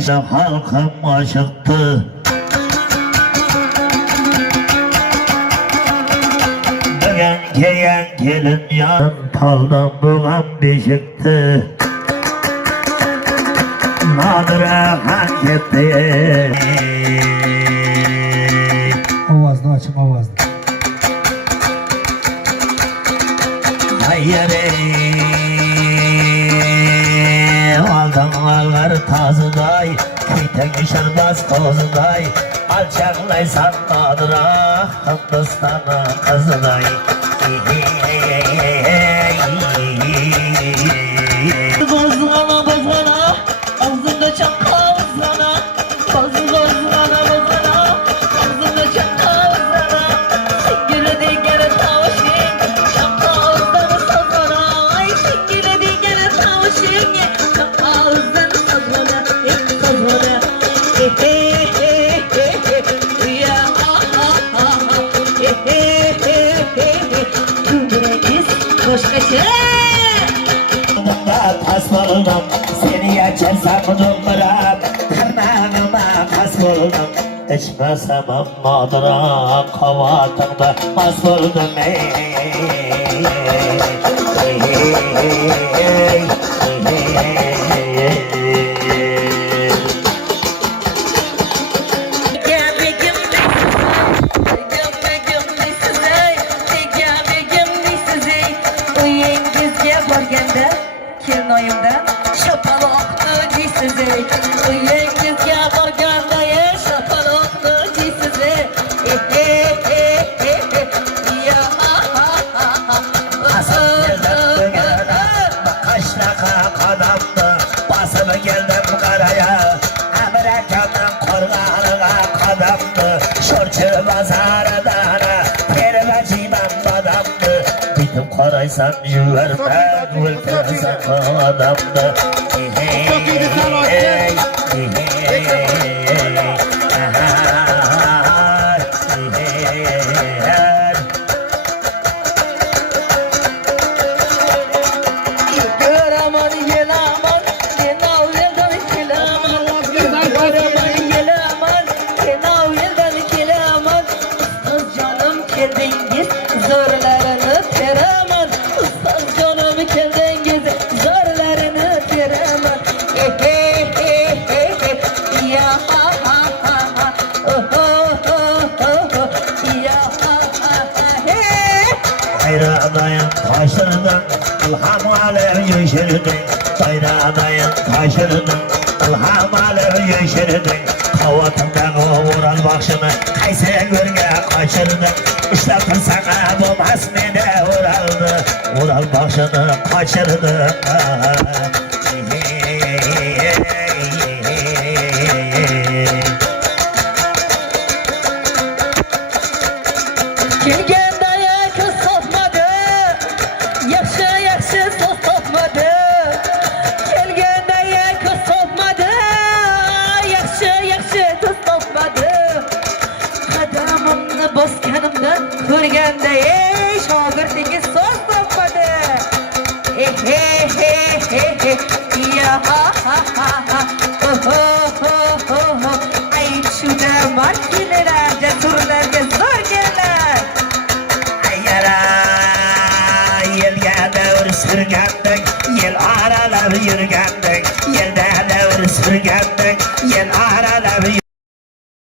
halkım aşıktı. Bugün giyen gelin yarın taldan bulan beşikti. Nadire kan gitti. Avazını açın, avazını. Hayır aldınlar tazıday, kuyten şerbaz kozuday, alçaklaysan nadıra Hindistan'ın kızıday. Bozgana bozgana, ağzında çakal sana. Bozgana bozgana, ağzında çakal sana. Şingiri dingere tavşin, çakaldan sazana. Ay şingiri dingere tavşin, çakaldan sazana. Sazana. Ya başka tasmalıdım, seni yaşarsam dumburam, tırnağıma kas buldum, içmesem madıra, kavatımda mas buldum. Oyumda şapalaklı cisizi, yengizge barganda ye şapalaklı cisizi. Ya kaşlaka kadamdı, basılı geldim karaya. Amerika'nın korganına kadamdı, şorçu bazarıdana, pervecimen badamdı. Bitip karaysan yüverme, ülkesen adamdı. Zorlarını teraman, ustaz canım kendiniz zorlarını teraman. Ya ha ha ha ha, oh oh oh oh, ya ha ha ha he. Hayradayım taşırdım, ilham alev yeşirdin. Hayradayım taşırdım, ilham alev yeşirdin. Kavatımdan o vural bakşını, kayse görge kaçırdım. Işlatın sana bu masmine vuraldı, vural bakşını kaçırdım. Gelgen dayak satmadı, yakşı yakşı söz satmadı. Gelgen dayak satmadı, yakşı yakşı söz satmadı. Kadamımni bosganimdan ko'rganda shogirdingiz so'z topmadi. Ya ha ha ha ha, ay shuda markilar jasurlarga zo'r kelar. Yara yelga davr surgandek, yel aralab yurgandek, yelda davr surgandek, yel aralab